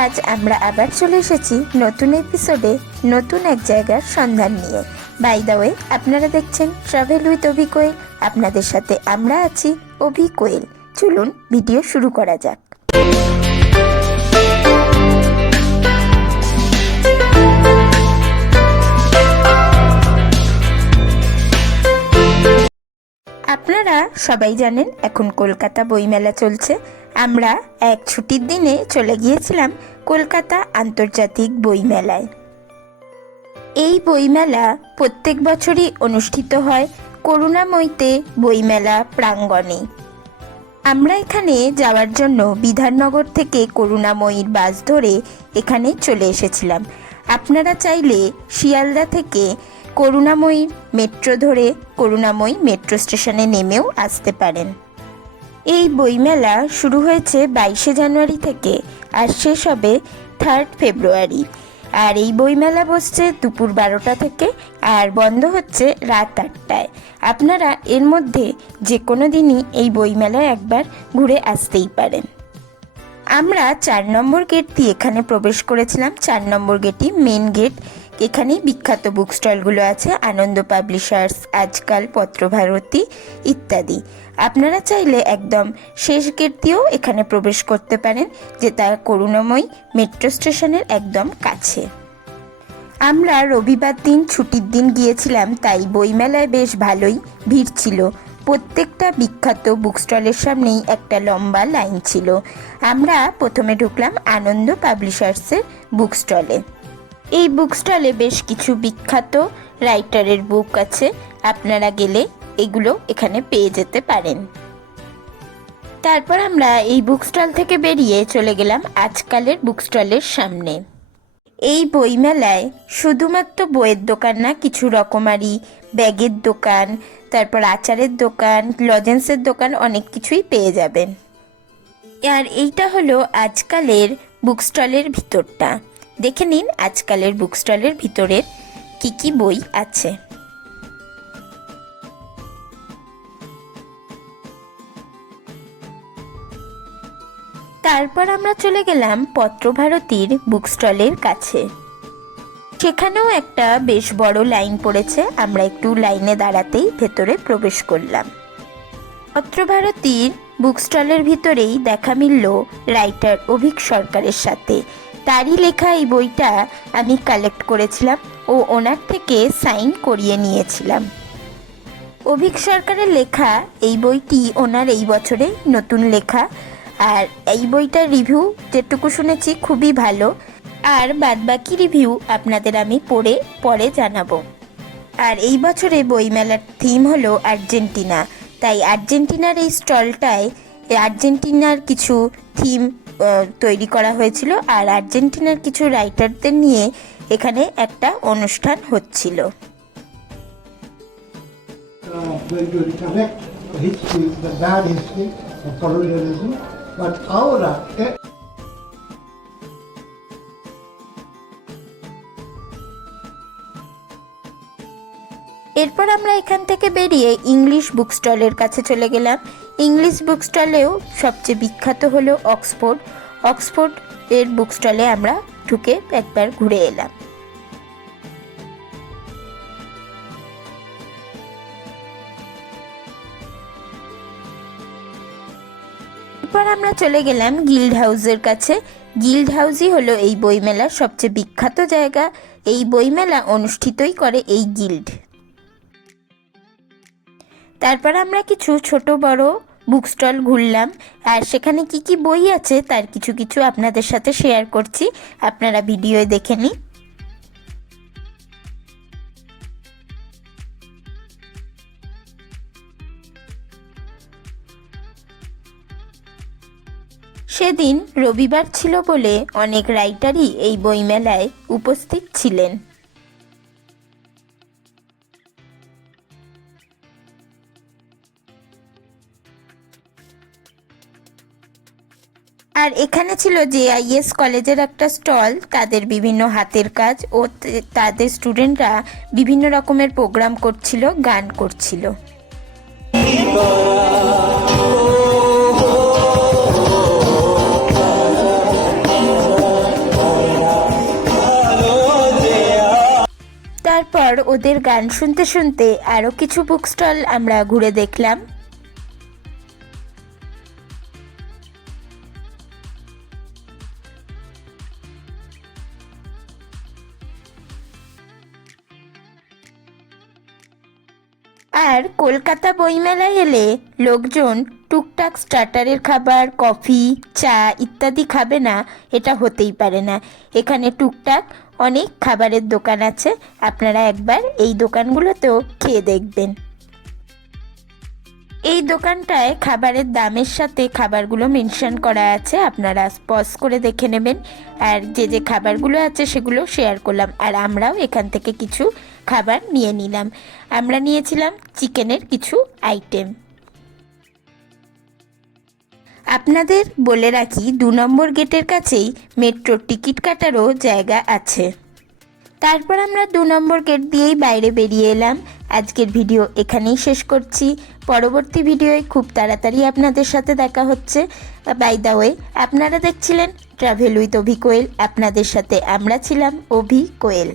আজ আমরা আবার চলে এসেছি নতুন এপিসোডে নতুন এক জায়গার সন্ধান নিয়ে। বাই দা ওয়ে আপনারা দেখছেন ট্রাভেল উইথ অভি কোয়েল আপনাদের সাথে আমরা আছি অভি কোয়েল চলুন ভিডিও শুরু করা যাক। আপনারা সবাই জানেন এখন কলকাতা বইমেলা চলছে। আমরা এক ছুটির দিনে চলে গিয়েছিলাম কলকাতা আন্তর্জাতিক বইমেলায়। এই বইমেলা প্রত্যেক বছরই অনুষ্ঠিত হয় করুণাময়ীতে বইমেলা প্রাঙ্গণে। আমরা এখানে যাওয়ার জন্য বিধাননগর থেকে করুণাময়ীর বাস ধরে এখানে চলে এসেছিলাম। আপনারা চাইলে শিয়ালদা থেকে করুণাময়ীর মেট্রো ধরে করুণাময়ী মেট্রো স্টেশনে নেমেও আসতে পারেন। এই বইমেলা শুরু হয়েছে বাইশে জানুয়ারি থেকে আর শেষ হবে থার্ড ফেব্রুয়ারি আর এই বইমেলা বসছে দুপুর বারোটা থেকে আর বন্ধ হচ্ছে রাত আটটায়। আপনারা এর মধ্যে যে কোনো দিনই এই বইমেলায় একবার ঘুরে আসতেই পারেন। আমরা চার নম্বর গেট দিয়ে এখানে প্রবেশ করেছিলাম। চার নম্বর গেটই মেন গেট এখানেই বিখ্যাত বুক স্টলগুলো আছে, আনন্দ পাবলিশার্স আজকাল পত্রভারতী ইত্যাদি। আপনারা চাইলে একদম শেষ গেট দিয়েও এখানে প্রবেশ করতে পারেন যে যেটা করুণাময়ী মেট্রো স্টেশনের একদম কাছে। আমরা রবিবার দিন ছুটির দিন গিয়েছিলাম, তাই বইমেলায় বেশ ভালোই ভিড় ছিল। প্রত্যেকটা বিখ্যাত বুক স্টলের সামনেই একটা লম্বা লাইন ছিল। আমরা প্রথমে ঢুকলাম আনন্দ পাবলিশার্সের বুক স্টলে এই বুক স্টলে বেশ কিছু বিখ্যাত রাইটারের বুক আছে। আপনারা গেলে এগুলো এখানে পেয়ে যেতে পারেন। তারপর আমরা এই বুক স্টল থেকে বেরিয়ে চলে গেলাম আজকালের বুক স্টলের সামনে। এই বইমেলায় শুধুমাত্র বইয়ের দোকান না, কিছু রকমারি, ব্যাগের দোকান, তারপর আচারের দোকান, লজেন্সের দোকান অনেক কিছুই পেয়ে যাবেন। আর এইটা হলো আজকালের বুক স্টলের ভিতরটা। দেখে নিন আজকালের বুক স্টলের ভিতরের কি কি বই আছে। তারপর আমরা চলে গেলাম পত্রভারতীর বুক স্টলের কাছে। সেখানেও একটা বেশ বড় লাইন পড়েছে, আমরা একটু লাইনে দাঁড়াতেই ভেতরে প্রবেশ করলাম। পত্রভারতীর বুক স্টলের ভিতরেই দেখা মিলল রাইটার অভিক সরকারের সাথে তারই লেখা এই বইটা আমি কালেক্ট করেছিলাম ও ওনার থেকে সাইন করিয়ে নিয়েছিলাম। অভিক সরকারের লেখা এই বইটি ওনার এই বছরে নতুন লেখা। আর এই বইটার রিভিউ যেটুকু শুনেছি খুবই ভালো। আর বাদবাকি রিভিউ আপনাদের আমি পড়ে, পরে জানাব। আর এই বছরে বইমেলার থিম হলো আর্জেন্টিনা। তাই আর্জেন্টিনার এই স্টলটায়, আর্জেন্টিনার কিছু থিম তৈরি করা হয়েছিল আর আর্জেন্টিনার কিছু রাইটারদের নিয়ে এখানে একটা অনুষ্ঠান হচ্ছিল। এরপর আমরা এখান থেকে বেরিয়ে ইংলিশ বুক স্টলের কাছে চলে গেলাম। ইংলিশ বুক স্টলেও সবচেয়ে বিখ্যাত হলো অক্সফোর্ড। অক্সফোর্ড এর বুক স্টলে আমরা ঢুকে একবার ঘুরে এলাম। এরপর আমরা চলে গেলাম গিল্ড হাউসের কাছে। গিল্ড হাউসই হলো এই বইমেলার সবচেয়ে বিখ্যাত জায়গা। এই বইমেলা অনুষ্ঠিতই করে এই গিল্ড। তারপর আমরা কিছু ছোট বড় বুক স্টল ঘুরলাম। আর সেখানে কি কি বই আছে তার কিছু কিছু আপনাদের সাথে শেয়ার করছি। আপনারা ভিডিওয়ে দেখে নিন। সেদিন রবিবার ছিল বলে অনেক রাইটারই এই বইমেলায় উপস্থিত ছিলেন। আর এখানে ছিল যে আইএস কলেজের একটা স্টল, তাদের বিভিন্ন হাতের কাজ ও তাদের স্টুডেন্টরা বিভিন্ন রকমের প্রোগ্রাম করছিল, গান করছিল। তারপর ওদের গান শুনতে শুনতে আরও কিছু বুক স্টল আমরা ঘুরে দেখলাম। আর কলকাতা বইমেলায় এলে লোকজন টুকটাক স্টার্টারের খাবার, কফি, চা ইত্যাদি খাবে না, এটা হতেই পারে না। এখানে টুকটাক অনেক খাবারের দোকান আছে, আপনারা একবার এই দোকানগুলোতেও খেয়ে দেখবেন। এই দোকানটায় খাবারের দামের সাথে খাবারগুলো মেনশন করা আছে, আপনারা পজ করে দেখে নেবেন। আর যে যে খাবারগুলো আছে সেগুলো শেয়ার করলাম। আর আমরাও এখান থেকে কিছু খাবার নিয়ে নিলাম। আমরা নিয়েছিলাম চিকেনের কিছু আইটেম আপনাদের বলে রাখি, দু নম্বর গেটের কাছেই মেট্রোর টিকিট কাটারও জায়গা আছে। তারপর আমরা দু নম্বর গেট দিয়েই বাইরে বেরিয়ে এলাম। আজকের ভিডিও এখানেই শেষ করছি। পরবর্তী ভিডিওয় খুব তাড়াতাড়ি আপনাদের সাথে দেখা হচ্ছে। বাই দা ওয়ে আপনারা দেখছিলেন ট্রাভেল উইথ অভি কোয়েল। আপনাদের সাথে আমরা ছিলাম অভি কোয়েল।